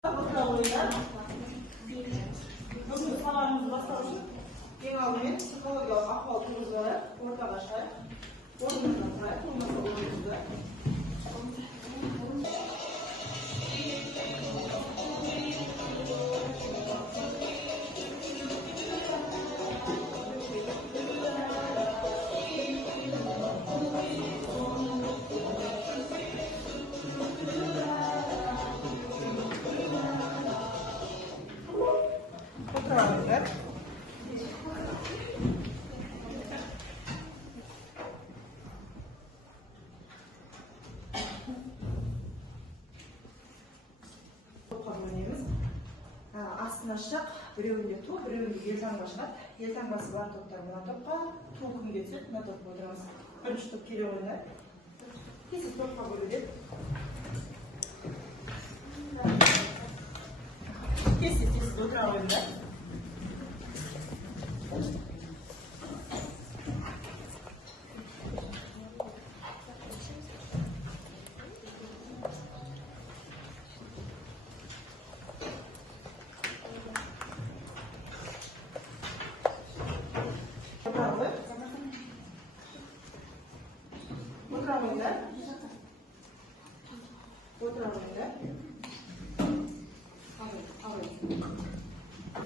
Бүгін сабағымызды бастау үшін ең алдымен психологиялық ахуал туғызбай ортаға шығайық. Орнымыздан тұрайық, болмаса орнымызды. Отыралыңыздар. Топқа бөлінеміз. Астына шық, біреуінде ту, біреуінде елтаңба шығады. Елтаңбасы бар топтар мына топқа, ту кімге түседі, мына топқа отырамыз. Бірінші топ келе ойнайды. Кесі топқа бөлінеді. Кесі отыра ойнайды.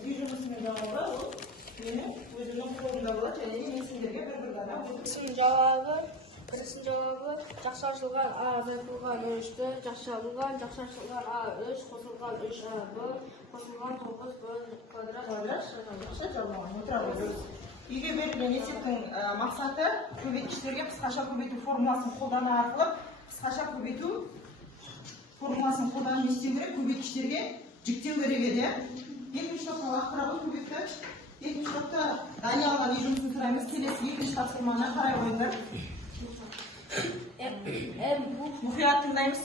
Үй жұмысымен жауабы ол менің өзімнің қолымда болады, және мен сендерге бір дана Бірісінің жауабы жақсы ашылған А азайтылған 3-ті, жақсы ашылған А 3, қосылған 3А Б, қосылған 9Б квадрат жақсы жабылған. Отыра. Үйге берілген есептің мақсаты көбейткіштерге қысқаша көбейту формуласын қолдану арқылы қысқаша көбейту формуласын қолданып не істеу керек? Көбейткіштерге жіктеу керек еді. Екінші топқа лақтырабын көбейтті. Екінші топта Даниялға үй жұмысын сұраймыз. Келесі екінші тапсырманы қарай қойыңдар. Мұқият тыңдаймыз.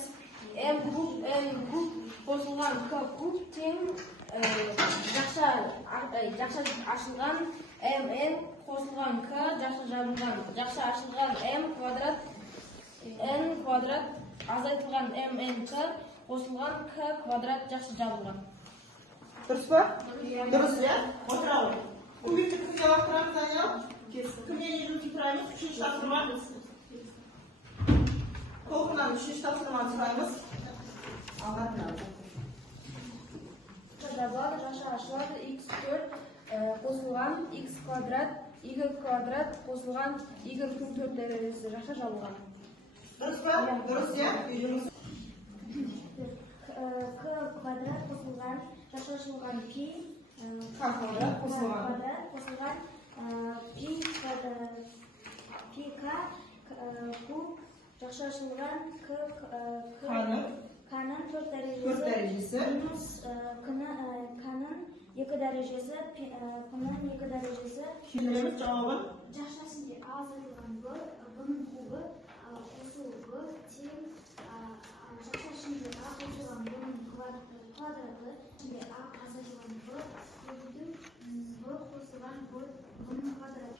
М куб қосылған К куб тең жақсы ашылған М қосылған К жақсы жабылған. Жақсы ашылған М квадрат Н квадрат азайтылған М К қосылған К квадрат жақсы жабылған. Дұрыс па? Дұрыс, иә? Отыра ғой. Көбейтті кімге лақтырамыз, Даниял? Кімнен үй жұмысын сұраймыз? Үшінші тапсырма. Толқыннан үшінші тапсырманы сұраймыз. Жабылады, жақсы ашылады X4 қосылған X квадрат Y квадрат қосылған Y куб 4 дәрежесі жақсы жабылған. Дұрыс па? Дұрыс, иә? Үй жұмысы. К квадрат қосылған жақсы ашылған Пи квадрат қосылған Пи К куб жақсы ашылған К-ның 4 дәрежесі минус К-ның 2 дәрежесі П-ның 2 дәрежесі келеміз жауабын. Жақшасында А азайтылған Б, Б-ның кубы қосылу Б тең жақшасында А қосылған Б-ның квадраты А азайтылған Б көбейту Б қосылған Б-ның квадраты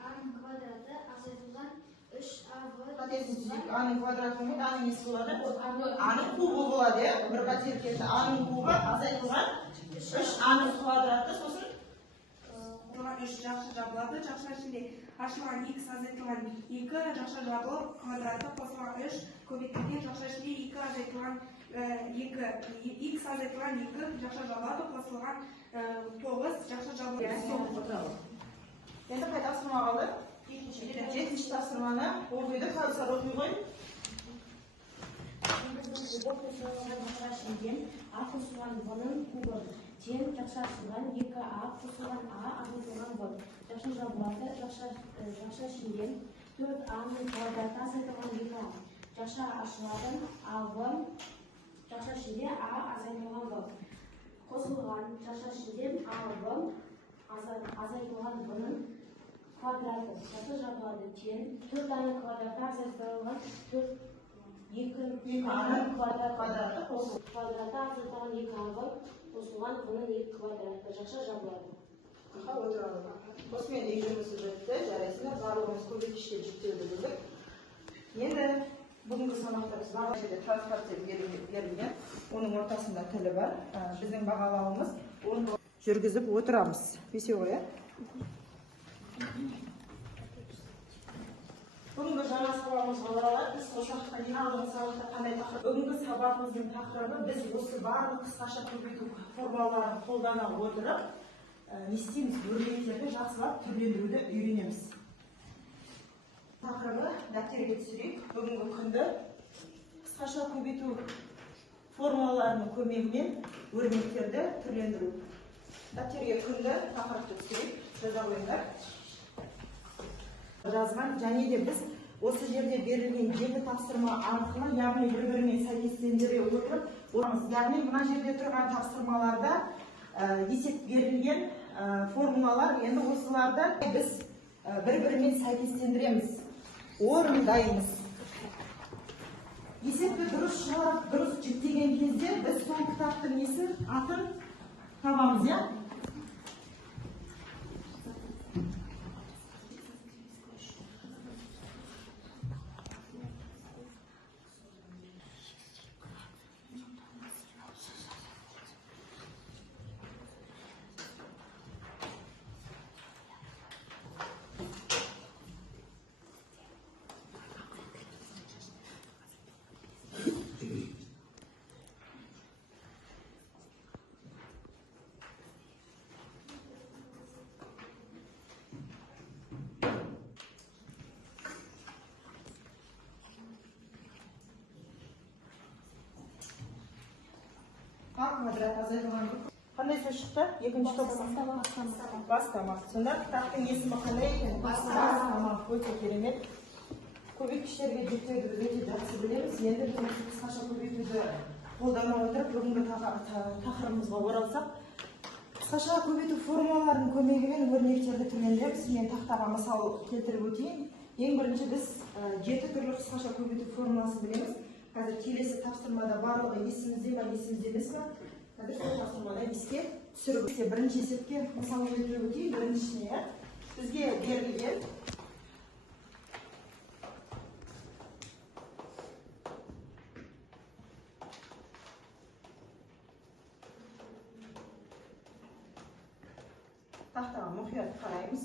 А-ның квадраты азайтылған 3АБ А-ның квадраты болмайды, А-ның несі болады? А-ның кубы болады, бір қатер кетті. А-ның кубы азайтылған 3А-ның квадраты, сосын 3 жақсы жабылады. Жақсы ішінде ашылған X азайтылған 2, жақсы жабылып квадраты қосылған 3 көбейтілген жақсы ішінде 2 азайтылған 2, X азайтылған 2 жақсы жабылады, қосылған 9 жақсы жабылады. Енді қай тапсырма қалды? Жетінші тапсырманы оқиды, қазір оқи ғой. А қосылған Б-ның кубы тең жақсы ашылған 2А қосылған А азайтылған Б жақсы жабылады. Жақсы ішінде 4А-ның квадраты азайтылған 2А жақсы ашылады. А-Б жақсы ішінде А азайтылған Б қосылған жақсы ішінде А-Б азайтылған Б-ның квадраты жақсы жабылады. Тең 4А-ның квадраты азайтылған 2А-ның квадраты азайтылған 2А-Б қосылған Б-ның 2 квадраты жақсы жабылады. Отырады. Осымен үй жұмысы бітті. Жарайсыңдар, барлығымыз көбейткішке жүктеуді білдік. Енді Бүгінгі санақта біз баға жерде транспорттер берілген. Оның ортасында тілі бар. Біздің бағалауымыз оны жүргізіп отырамыз. Бесеу ғой, Бүгінгі жаңа сабағымызға оралайық. Біз ошаққа ең алдыңғы сабақта қандай тақырып? Бүгінгі сабағымыздың тақырыбы біз осы барлық қысқаша көбейту формулаларын қолдана отырып, не істейміз? Өрнектерді жақсылап түрлендіруді үйренеміз. Тақырыбы дәптерге түсірейік. Бүгінгі күнді қысқаша көбейту формулаларының көмегімен өрнектерді түрлендіру. Дәптерге күнді тақырыпты түсірейік. Жаза қойыңдар. Жазған, және де біз осы жерде берілген 7 тапсырма арқылы, яғни бір-бірімен сәйкестендіре отырып, яғни мына жерде тұрған тапсырмаларда есеп берілген формулалар, енді осыларда біз бір-бірімен сәйкестендіреміз, орындаймыз. Есепті дұрыс шығарып, дұрыс жіктеген кезде біз сол кітаптың несі атын табамыз, я? Квадрат азайған. Қандай сөз шықты? Екінші топ бастамақ. Сонда кітаптың есімі қандай екен? Бастамақ. Өте керемет. Көбейткіштерге жетуді өте жақсы білеміз. Енді біз қысқаша көбейтуді қолдана отырып, бүгінгі тақырыбымызға оралсақ, қысқаша көбейту формулаларының көмегімен өрнектерді түрлендіреміз. Мен тақтаға мысал келтіріп өтейін. Ең бірінші біз 7 түрлі қысқаша көбейту формуласын білеміз. Қазір келесі тапсырмада барлығы есімізде ме, есімізде емес пе? Қазір сол тапсырмада еске түсіріп. Бірінші есепке мысал келтіріп өтейін. Біріншісіне бізге берілген тақтаға мұқият қараймыз.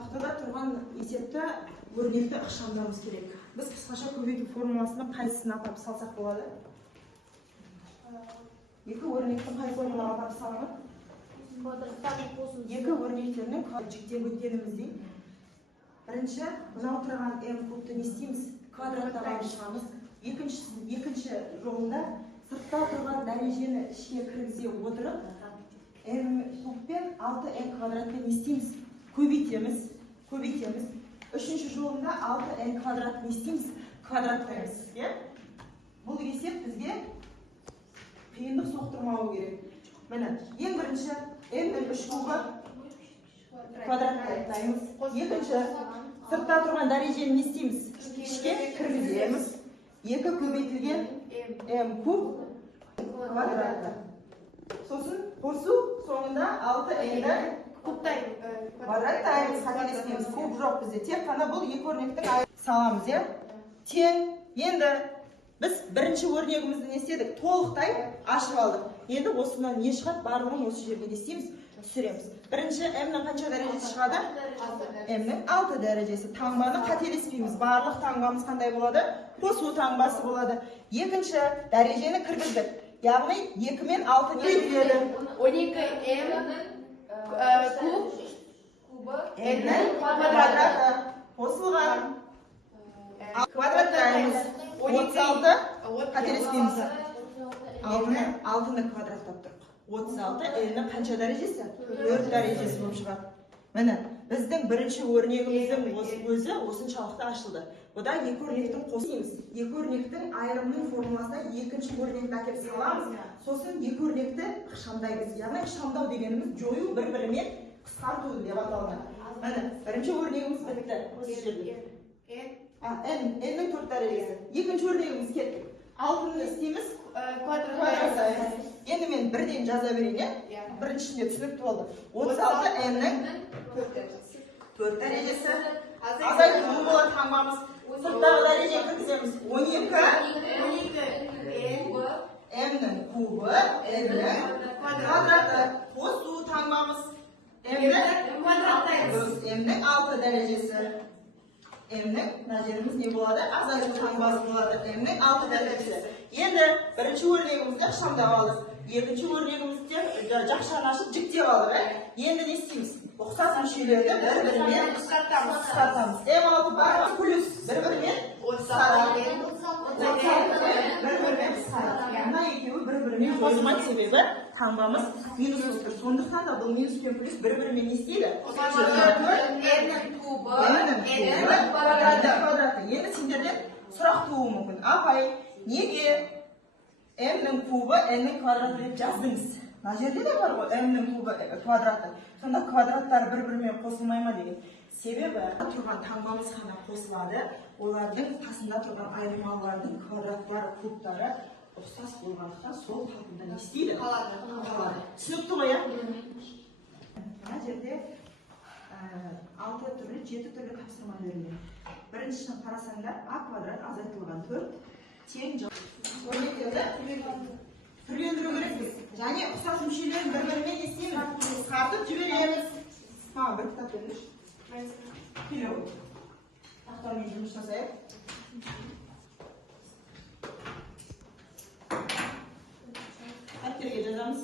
Тақтада тұрған есепті өрнекті ықшамдауымыз керек. Біз қысқаша көбейту формуласының қайсысын атап салсақ болады? Екі өрнектің қай формулаға атап саламын? Екі өрнектерінің жіктеп өткеніміздей. Бірінші, мынау тұрған m кубты не істейміз? Квадраттарға шығамыз. Екінші жолында сыртта тұрған дәрежені ішке кіргізе отырып, m кубпен 6n квадратпен не істейміз? Көбейтеміз. Үшінші жолында 6n квадрат не істейміз? Квадраттаймыз. Бұл есеп бізге қиындық соқтырмауы керек. Міне, ең бірінші n-нің 3 кубы квадраттаймыз. Екінші, сыртта тұрған дәрежені не істейміз? Ішке кіргіземіз. 2 көбейтілген m куб квадраты. Сосын қосу соңында 6n-ді квадраттаймыз, қателеспейміз. Куб жоқ бізде. Тек қана бұл екі өрнектің саламыз, тең. Енді біз бірінші өрнегімізді не істедік? Толықтай ашып алдық. Енді осынан не шығады? Барлығын осы жерге не істейміз? Түсіреміз. Бірінші m-нің қанша дәрежесі шығады? m-нің 6 дәрежесі. Таңбаны қателеспейміз. Барлық таңбамыз қандай болады? Қосу таңбасы болады. Екінші дәрежені кіргіздік. Яғни 2 мен 6 не келеді? 12m кубы n-нің квадраты қосылған. Квадраттаймыз. 36 қателеспейміз. 6-ны квадраттап тұрық. 36 n-нің қанша дәрежесі? 4 дәрежесі болып шығады. Міне, біздің бірінші өрнегіміздің өзі осыншалықты ашылды. Бұда екі өрнектің қосымыз. Екі өрнектің айырымның формуласына екінші өрнекті әкеп саламыз. Сосын екі өрнекті ықшамдаймыз. Яғни ықшамдау дегеніміз жою бір-бірімен қысқарту деп аталынады. Міне, бірінші өрнегіміз бітті. n-нің 4 дәрежесі. Екінші өрнегіміз кетті. 6-ны не істейміз? Квадраттаймыз. Енді мен бірден жаза берейін, біріншісінде түсінікті болды. 36 n-нің 4 дәрежесі. Азайту болады таңбамыз. Sırtları derece kırkızımız 12 m'nin kubu n'nin kvadratı. Qo'su tangmamiz m'nin 6 derecesi. M'nin najerimiz ne bo'ladi? Azaliy tangmasi bo'ladi. M'nin 6 derecesi. Endi birinchi o'rnagimizda hisoblab oldik. Ikkinchi o'rnagimizda jaxshanashib jikteb oldik. Endi ne istaymiz? O'xshash mushalarni bir-biriga qisqartamiz. M6 bar plus bir-biriga bir-biriga qisqartamiz. Mana ikkovi bir-biriga qo'shilgan sababi tangmamiz minus bo'ldi. So'ndikdan da bu minus bilan plus bir-biriga ne istaydi? N'nin kubi Kvadrati. Endi sizlardan so'roq tug'ushi mumkin. Apay, nega m'ning kubi n'ning kvadrati deb yozdingiz? Najerda da bor m'ning kubi kvadrati. Sonda kvadratlar bir-biriga qo'shilmaymi degan. Sebebi turgan tangmamiz ham qo'shiladi. Ularning qasında turgan ayirmalarning kvadratlari, kublari o'xshash bo'lganlikdan sol tarafida ne istaydi? Qoladi. Tushunibdimi ya? Najerda 6 turli, 7 turli kapsirma berilgan. Birinchisini qarasanglar, a kvadrat azaytirilgan 4 teng o'rnatildi. Turlendirish kerakmiz. Ya'ni o'xshash mushalarni bir-biriga ne istaymiz? Qisqartib jiberamiz. Mana bir kitob berish. Kilo. Taxtaning жұмыс жасайық. Әріптерге жазамыз.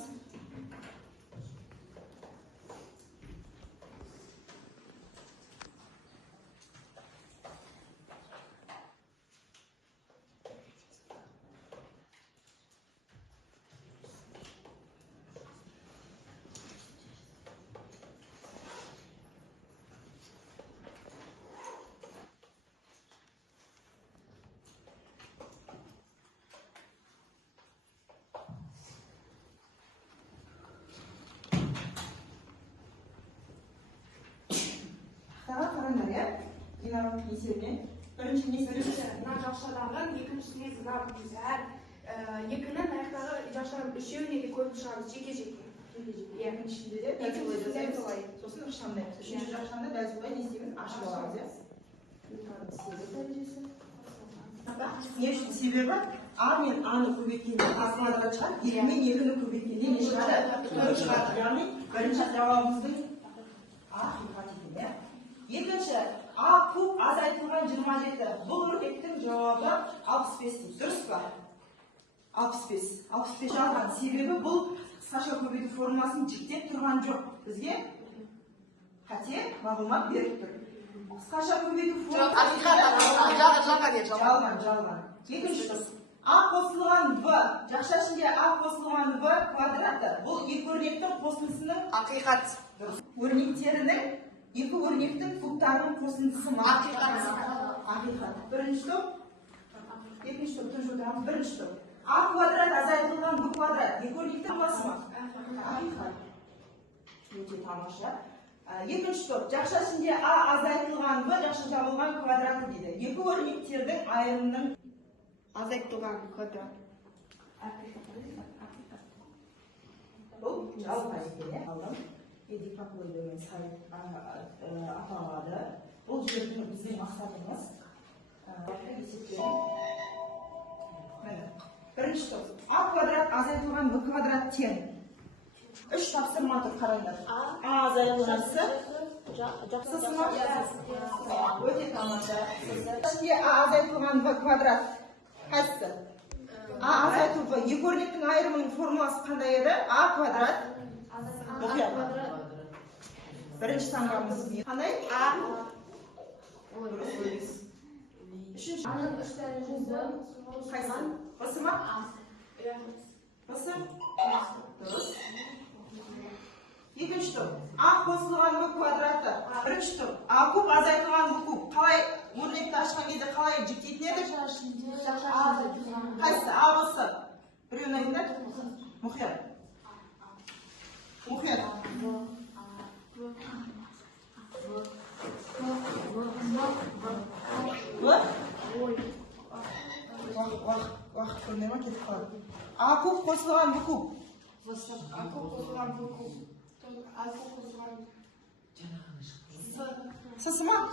Qaranglar ya. Dinamik есебінен бірінші мына жақшадағы екіншісіне зат bizar. Екінің аяқтағы жақшаның үшеуіне де көріп шығамыз жеке-жеке. Яғни ішінде де екіншісінде солай. Сосын ықшамдаймыз. Үшінші жақшаны дәл солай не істейміз? Ашып аламыз я. Не үшін себебі а мен аны көбейткенде а квадрат шығады, екі мен екіні көбейткенде не шығады? Яғни бірінші жауабымыздың а хикмат екен. Екінші а куб азайтылған 27. Бұл өрнектің жауабы 65. Дұрыс па? 65. 65 алған себебі бұл қысқаша көбейту формуласын жіктеп тұрған жоқ. Бізге қате мағлұмат беріп тұр. Қысқаша көбейту формуласы жалған. Екінші а қосылған в, жақша ішінде а қосылған в квадраты. Бұл екі өрнектің қосындысының ақиқат. Өрнектерінің екі өрнектің кубтарының қосындысы ма? Ақиқат. Бірінші топ, екінші топ, бірінші топ. А квадрат азайтылған в квадрат. Екі өрнектің қосындысы ма? Ақиқат. Өте тамаша. Екінші топ, жақша ішінде а азайтылған в, жақша жабылған квадраты дейді. Екі өрнектердің айырымының азайтылған квадрат. Бұл жалпы әдетіне алдым. Едикаплы деген сайт аталады. Бұл жердің біздің мақсатымыз бірінші топ. А квадрат азайтылған в квадрат тең. Үш тапсырма тұр, қараңдар. А азайтылғансы жақсысыма? Өте тамаша. Ішінде а азайтылған в квадрат қайсысы? А азайтылған в. Екі өрнектің айырымының формуласы қандай еді? А квадрат бірінші таңғамыз қандай? Үшінші қайсы? Осы ма? Осы? Дұрыс. Екінші топ. А қосылған в квадраты. Бірінші топ. А куб азайтылған в куб. Қалай өрнекті ашқан кезде қалай жіктейтін еді? Қайсы? А осы? Біреуін айтыңдар? Мұхияр. Мұхияр. Уақыт көрмей ма кетіп қалады. А куб қосылған в куб. А куб қосылған в куб. А куб қосылған Сысы ма?